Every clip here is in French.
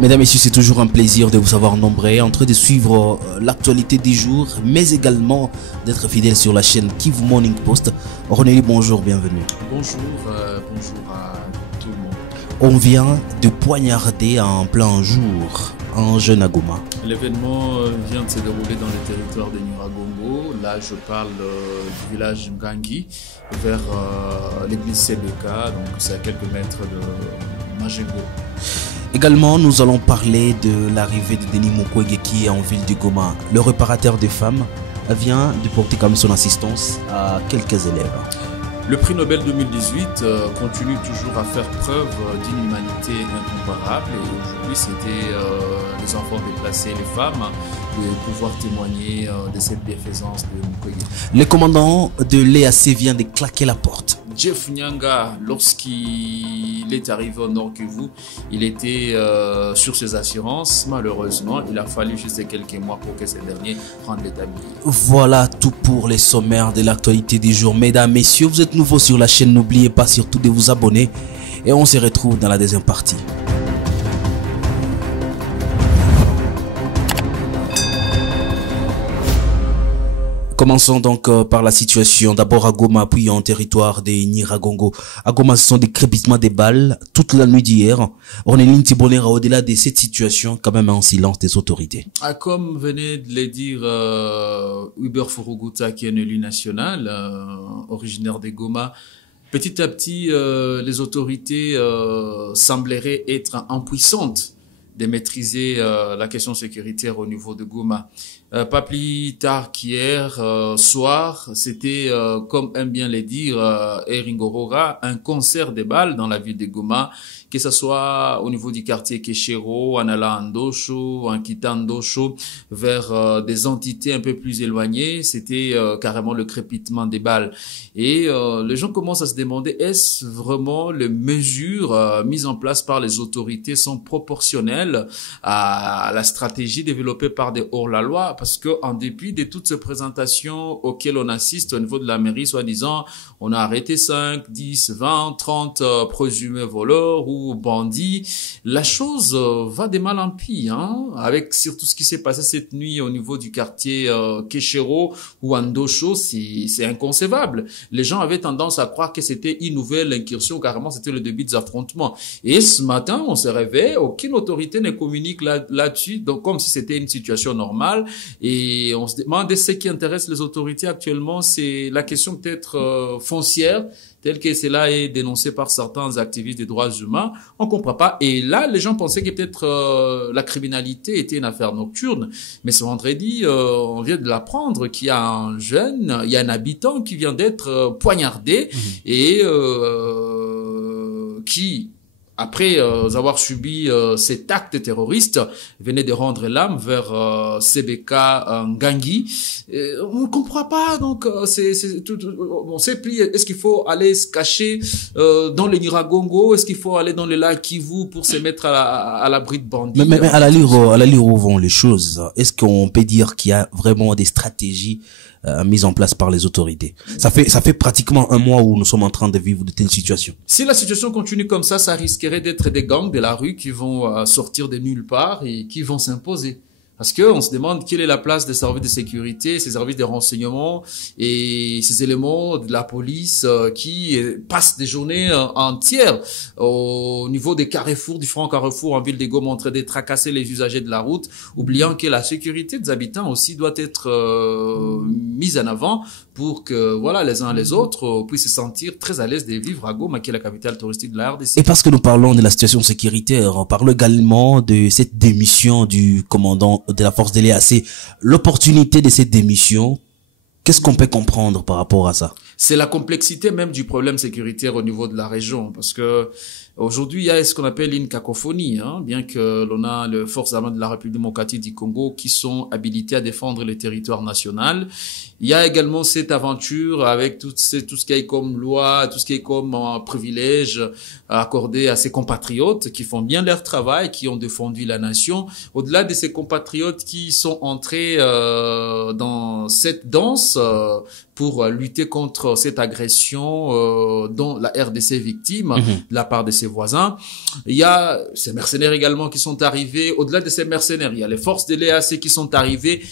Mesdames et messieurs, c'est toujours un plaisir de vous avoir nombreux en train de suivre l'actualité du jour, mais également d'être fidèle sur la chaîne Kivu Morning Post. René, bonjour, bienvenue. Bonjour, bonjour à tout le monde. On vient de poignarder en plein jour un jeune à Goma. L'événement vient de se dérouler dans le territoire de Nyiragongo. Là, je parle du village Ngangi vers l'église Sebeka, donc c'est à quelques mètres de Majengo. Également, nous allons parler de l'arrivée de Denis Mukwege qui est en ville de Goma. Le réparateur des femmes vient de porter comme son assistance à quelques élèves. Le prix Nobel 2018 continue toujours à faire preuve d'une humanité incomparable. Et aujourd'hui, c'était les enfants déplacés, les femmes, de pouvoir témoigner de cette bienfaisance de Mukwege. Le commandant de l'EAC vient de claquer la porte. Jeff Nyanga, lorsqu'il est arrivé au Nord Kivu, il était sur ses assurances. Malheureusement, il a fallu juste quelques mois pour que ces derniers rendent l'établi. Voilà tout pour les sommaires de l'actualité du jour. Mesdames, messieurs, vous êtes nouveaux sur la chaîne, n'oubliez pas surtout de vous abonner et on se retrouve dans la deuxième partie. Commençons donc par la situation. D'abord à Goma, puis en territoire de Nyiragongo. À Goma, ce sont des crépitements des balles toute la nuit d'hier. Orneline Tibonera, au-delà de cette situation, quand même en silence des autorités. Comme venait de le dire Hubert Furuguta, qui est un élu national, originaire de Goma, petit à petit, les autorités sembleraient être impuissantes de maîtriser la question sécuritaire au niveau de Goma. Pas plus tard qu'hier soir, c'était, comme aime bien le dire Eringorora, un concert de balles dans la ville de Goma, que ce soit au niveau du quartier Keshero, en allant à Ndosho, en quittant Ndosho, vers des entités un peu plus éloignées, c'était carrément le crépitement des balles. Et les gens commencent à se demander, est-ce vraiment les mesures mises en place par les autorités sont proportionnelles à la stratégie développée par des hors-la-loi? Parce que en dépit de toutes ces présentations auxquelles on assiste au niveau de la mairie, soi-disant, on a arrêté 5, 10, 20, 30 présumés voleurs ou bandits, la chose va de mal en pis, hein, avec surtout ce qui s'est passé cette nuit au niveau du quartier Keshero ou Andosho, c'est inconcevable. Les gens avaient tendance à croire que c'était une nouvelle incursion, carrément c'était le début des affrontements. Et ce matin, on se réveille, aucune autorité ne communique là-dessus, donc comme si c'était une situation normale. Et on se demande ce qui intéresse les autorités actuellement, c'est la question peut-être foncière, telle que cela est dénoncé par certains activistes des droits humains. On comprend pas. Et là, les gens pensaient que peut-être la criminalité était une affaire nocturne. Mais ce vendredi, on vient de l'apprendre qu'il y a un jeune, il y a un habitant qui vient d'être poignardé et qui, après avoir subi cet acte terroriste, venait de rendre l'âme vers Sebeka Ngangi. On ne comprend pas, donc on sait plus. Est-ce qu'il faut aller se cacher dans le Nyiragongo? Est-ce qu'il faut aller dans le lac Kivu pour se mettre à l'abri de bandits? Mais à l'allure où vont les choses, est-ce qu'on peut dire qu'il y a vraiment des stratégies mises en place par les autorités? Ça fait pratiquement un mois où nous sommes en train de vivre de telles situations. Si la situation continue comme ça risquerait d'être des gangs de la rue qui vont sortir de nulle part et qui vont s'imposer. Parce que on se demande quelle est la place des services de sécurité, ces services de renseignement et ces éléments de la police qui passent des journées entières au niveau des carrefours, différents carrefours en ville de Goma, en train de tracasser les usagers de la route, oubliant que la sécurité des habitants aussi doit être mise en avant pour que voilà les uns et les autres puissent se sentir très à l'aise de vivre à Goma, qui est la capitale touristique de la RDC. Et parce que nous parlons de la situation sécuritaire, on parle également de cette démission du commandant de la force de l'EAC. L'opportunité de cette démission, qu'est-ce qu'on peut comprendre par rapport à ça? C'est la complexité même du problème sécuritaire au niveau de la région, parce que aujourd'hui, il y a ce qu'on appelle une cacophonie, hein, bien que l'on a les forces armées de la République démocratique du Congo qui sont habilitées à défendre le territoire national. Il y a également cette aventure avec tout ce qui est comme loi, tout ce qui est comme privilège accordé à ces compatriotes qui font bien leur travail, qui ont défendu la nation. Au-delà de ces compatriotes qui sont entrés dans cette danse, pour lutter contre cette agression dont la RDC est victime de la part de ses voisins. Il y a ces mercenaires également qui sont arrivés. Au-delà de ces mercenaires, il y a les forces de l'EAC qui sont arrivées.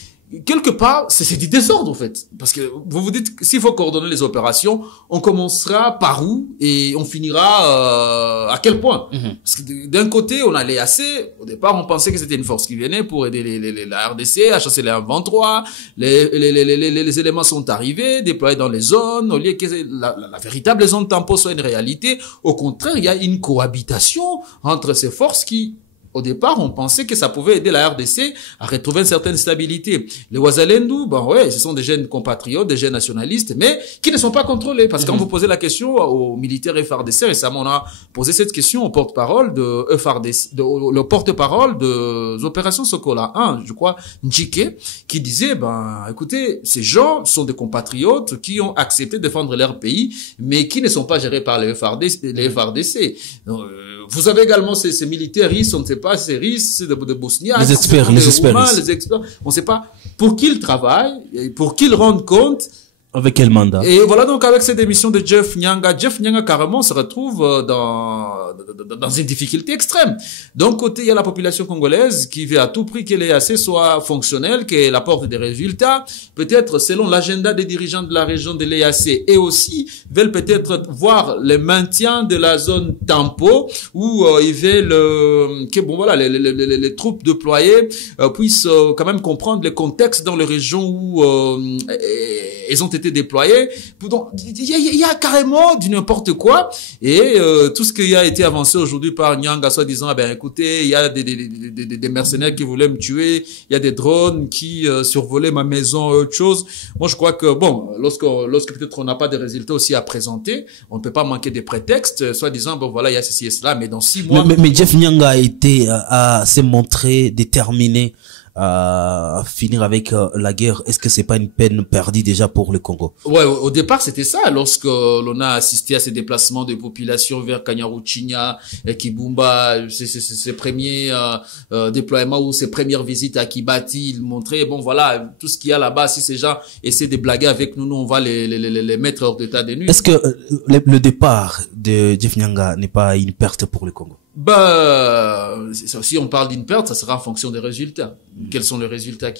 Quelque part, c'est du désordre, en fait. Parce que vous vous dites, s'il faut coordonner les opérations, on commencera par où et on finira à quel point. Parce que d'un côté, on a l'EAC. Au départ, on pensait que c'était une force qui venait pour aider la RDC à chasser les M23. Les éléments sont arrivés, déployés dans les zones, au lieu que la véritable zone tampon soit une réalité. Au contraire, il y a une cohabitation entre ces forces qui, au départ, on pensait que ça pouvait aider la RDC à retrouver une certaine stabilité. Les Ouazalendou, ce sont des jeunes compatriotes, des jeunes nationalistes, mais qui ne sont pas contrôlés. Parce que quand vous posez la question aux militaires FARDC, récemment, on a posé cette question au porte-parole de FARDC, le porte-parole des opérations Sokola 1, je crois, Njike, qui disait, écoutez, ces gens sont des compatriotes qui ont accepté de défendre leur pays, mais qui ne sont pas gérés par les FARDC. Donc, vous avez également ces militaires, on ne sait pas, ces risques de Bosnie, les experts, les experts, on ne sait pas pour qui ils travaillent, pour qui ils rendent compte. Avec quel mandat? Et voilà, donc, avec cette émission de Jeff Nyanga, carrément, se retrouve dans une difficulté extrême. D'un côté, il y a la population congolaise qui veut à tout prix que l'EAC soit fonctionnelle, qu'elle apporte des résultats, peut-être selon l'agenda des dirigeants de la région de l'EAC, et aussi veulent peut-être voir le maintien de la zone Tampo, où ils veulent que les troupes déployées puissent quand même comprendre le contexte dans les régions où elles ont été déployés. Donc, il y a carrément du n'importe quoi. Et tout ce qui a été avancé aujourd'hui par Nyanga, soit disant, écoutez, il y a des mercenaires qui voulaient me tuer, il y a des drones qui survolaient ma maison, autre chose. Moi, je crois que, lorsque peut-être on n'a pas de résultats aussi à présenter, on ne peut pas manquer des prétextes, soit disant, il y a ceci et cela, mais dans 6 mois... Mais Jeff Nyanga s'est montré déterminé à finir avec la guerre. Est-ce que c'est pas une peine perdue déjà pour le Congo? Ouais, au départ c'était ça. Lorsque l'on a assisté à ces déplacements de population vers Kanyaruchinya et Kibumba, ces premiers déploiements ou ces premières visites à Kibati, ils montraient tout ce qu'il y a là-bas. Si ces gens essaient de blaguer avec nous, on va les mettre hors d'état de nuit. Est-ce que le départ de Jeff Nyanga n'est pas une perte pour le Congo? Si on parle d'une perte, ça sera en fonction des résultats. Quels sont les résultats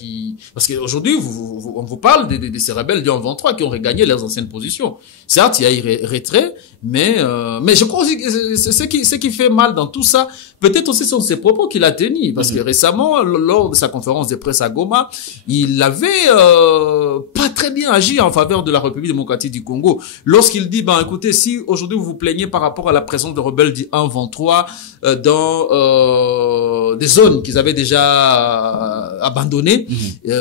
parce qu'aujourd'hui, on vous parle de ces rebelles du 23 qui ont regagné leurs anciennes positions. Certes, il y a eu retrait, mais je crois aussi que ce qui fait mal dans tout ça, peut-être aussi sont ces propos qu'il a tenus, parce que récemment, lors de sa conférence de presse à Goma, il avait pas très bien agi en faveur de la République démocratique du Congo. Lorsqu'il dit, écoutez, si aujourd'hui vous vous plaignez par rapport à la présence de rebelles du 23 dans des zones qu'ils avaient déjà abandonnées,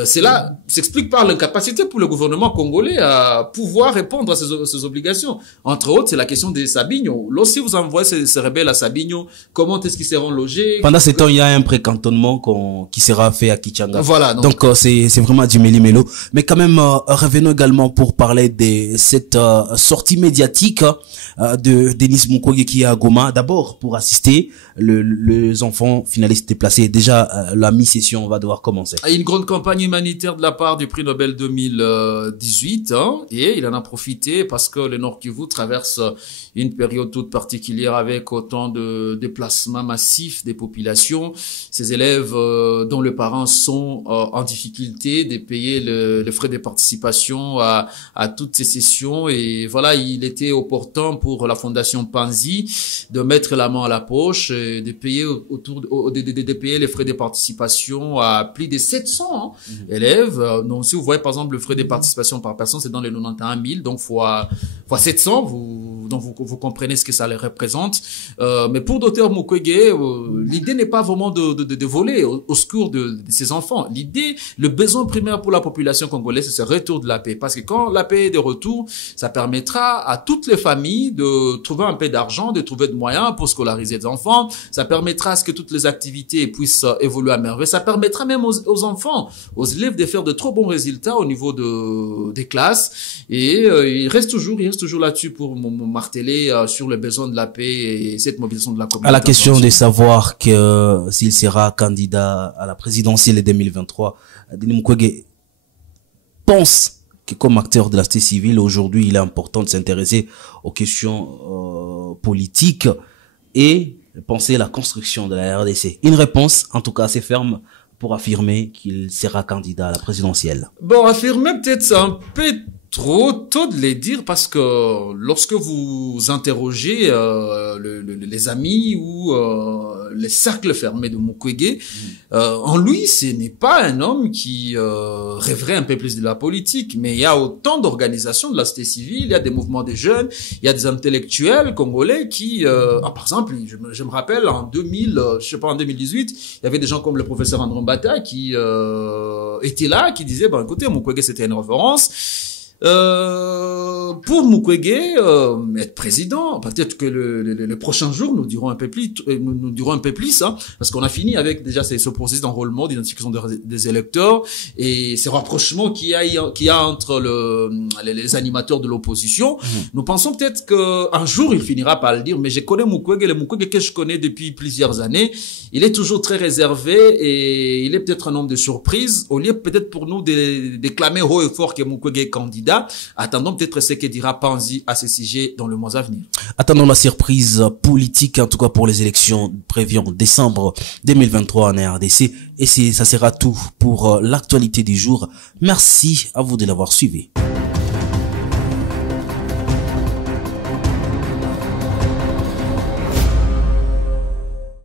cela s'explique par l'incapacité pour le gouvernement congolais à pouvoir répondre à ses obligations. Entre autres, c'est la question des Sabinyo. Lorsque vous envoyez ces rebelles à Sabinyo, comment est-ce qu'ils seront logés? Pendant ce temps, il y a un précantonnement qui sera fait à Kichanga. Voilà. Donc c'est vraiment du méli-mélo. Mais quand même, revenons également pour parler de cette sortie médiatique de Denis Mukwege qui est à Goma. D'abord, pour assister les enfants finalistes déplacés. Déjà, la mi-session va devoir commencer. Une grande campagne humanitaire de la part du prix Nobel 2018, et il en a profité parce que le Nord Kivu traverse une période toute particulière avec autant de déplacements massifs des populations. Ces élèves dont les parents sont en difficulté de payer les frais de participation à toutes ces sessions, et voilà, il était opportun pour la Fondation Panzi de mettre la main à la poche et de payer de payer les frais de participation à plus de 700 élèves. Donc, si vous voyez par exemple le frais de participation par personne, c'est dans les 91 000, donc fois 700, vous comprenez ce que ça les représente. Mais pour Dr Mukwege, l'idée n'est pas vraiment de voler au secours de ces enfants. Le besoin primaire pour la population congolaise, c'est ce retour de la paix. Parce que quand la paix est de retour, ça permettra à toutes les familles de trouver un peu d'argent, de trouver de moyens pour scolariser des enfants. Ça permettra à ce que toutes les activités puissent évoluer à merveille. Ça permettra même aux enfants, aux élèves de faire de trop bons résultats au niveau des classes. Et il reste toujours là-dessus pour marteler sur le besoin de la paix et cette mobilisation de la communauté. À la question de savoir que s'il sera candidat à la présidentielle de 2023, Denis Mukwege pense comme acteur de la société civile, aujourd'hui, il est important de s'intéresser aux questions politiques et penser à la construction de la RDC. Une réponse, en tout cas assez ferme, pour affirmer qu'il sera candidat à la présidentielle. Bon, affirmer peut-être c'est un peu trop tôt de les dire parce que lorsque vous interrogez les amis ou les cercles fermés de Mukwege, en lui, ce n'est pas un homme qui rêverait un peu plus de la politique, mais il y a autant d'organisations de la société civile, il y a des mouvements des jeunes, il y a des intellectuels congolais qui, par exemple, je me rappelle en 2018, il y avait des gens comme le professeur André Mbata qui étaient là, qui disaient, ben écoutez, Mukwege c'était une référence. Pour Mukwege être président, peut-être que le prochain jour nous dirons un peu plus, hein, parce qu'on a fini avec déjà ce processus d'enrôlement, d'identification des électeurs et ces rapprochements qu'il y a entre les animateurs de l'opposition. Nous pensons peut-être qu'un jour il finira par le dire, mais je connais Mukwege, le Mukwege que je connais depuis plusieurs années, il est toujours très réservé et il est peut-être un homme de surprise. Au lieu peut-être pour nous de déclamer haut et fort que Mukwege est candidat, attendons peut-être ce que dira Panzi à ce sujet dans le mois à venir. Attendons la surprise politique, en tout cas pour les élections prévues en décembre 2023 en RDC. Et ça sera tout pour l'actualité du jour. Merci à vous de l'avoir suivi.